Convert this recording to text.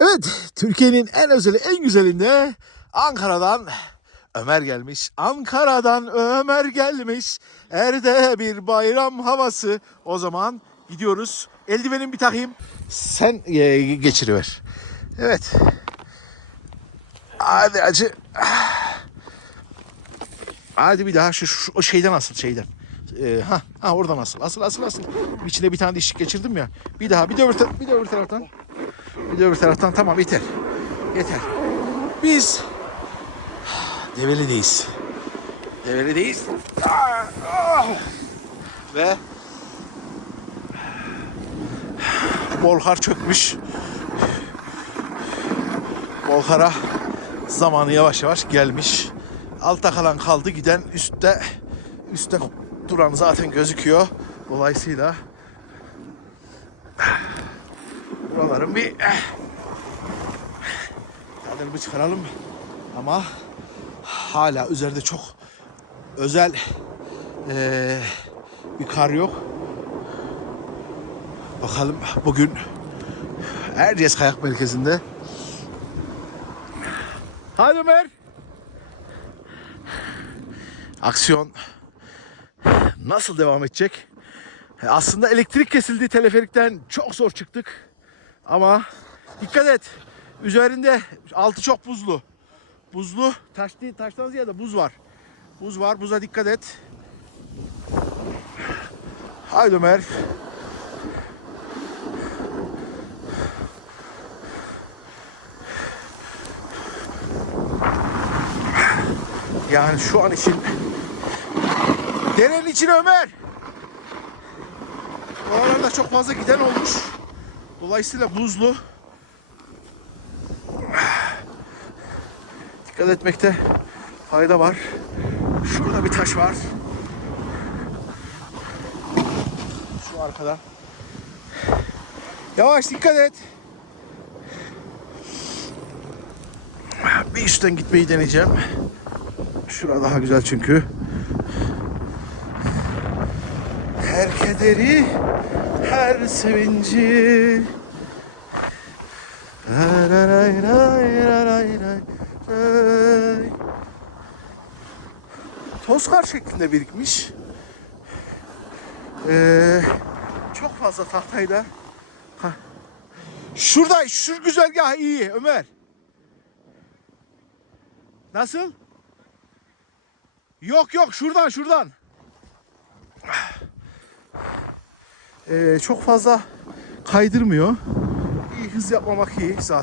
Evet, Türkiye'nin en özeli, en güzelinde Ankara'dan Ömer gelmiş. Ankara'dan Ömer gelmiş. Erde bir bayram havası. O zaman gidiyoruz. Eldivenimi bir takayım. Sen e, geçiriver. Evet. Hadi acı. Hadi bir daha şu, şu o şeyden asıl şeyden. Ee, ha, ha oradan asıl. Asıl asıl asıl. İçine bir tane dişlik geçirdim ya. Bir daha bir de öbür, bir de öbür taraftan. Bir de öbür taraftan tamam yeter. Yeter. Biz Develi'deyiz. Develi'deyiz. Ve Bolkar çökmüş. Bolkar'a zamanı yavaş yavaş gelmiş. Altta kalan kaldı giden üstte üstte duran zaten gözüküyor. Dolayısıyla buraların bir tadını bir çıkaralım. Ama hala üzerinde çok özel eee, bir kar yok. Bakalım bugün Erciyes Kayak Merkezi'nde. Hadi Ömer. Aksiyon nasıl devam edecek? Aslında elektrik kesildi teleferikten çok zor çıktık. Ama dikkat et. Üzerinde altı çok buzlu. Buzlu. Taş değil, taştan ziyade buz var. Buz var. Buza dikkat et. Haydi Ömer. Yani şu an için derenin içine Ömer. Oralarda çok fazla giden olmuş. Dolayısıyla buzlu. Dikkat etmekte fayda var. Şurada bir taş var. Şu arkada. Yavaş dikkat et. Bir üstten gitmeyi deneyeceğim. Şura daha güzel çünkü. Her kederi, her sevinci. Ray. Tozkar şeklinde birikmiş. Ee, çok fazla tahtayla. Ha. Şurada, şu güzergah iyi Ömer. Nasıl? Yok yok şuradan şuradan. Ee, çok fazla kaydırmıyor. İyi hız yapmamak iyi zaten.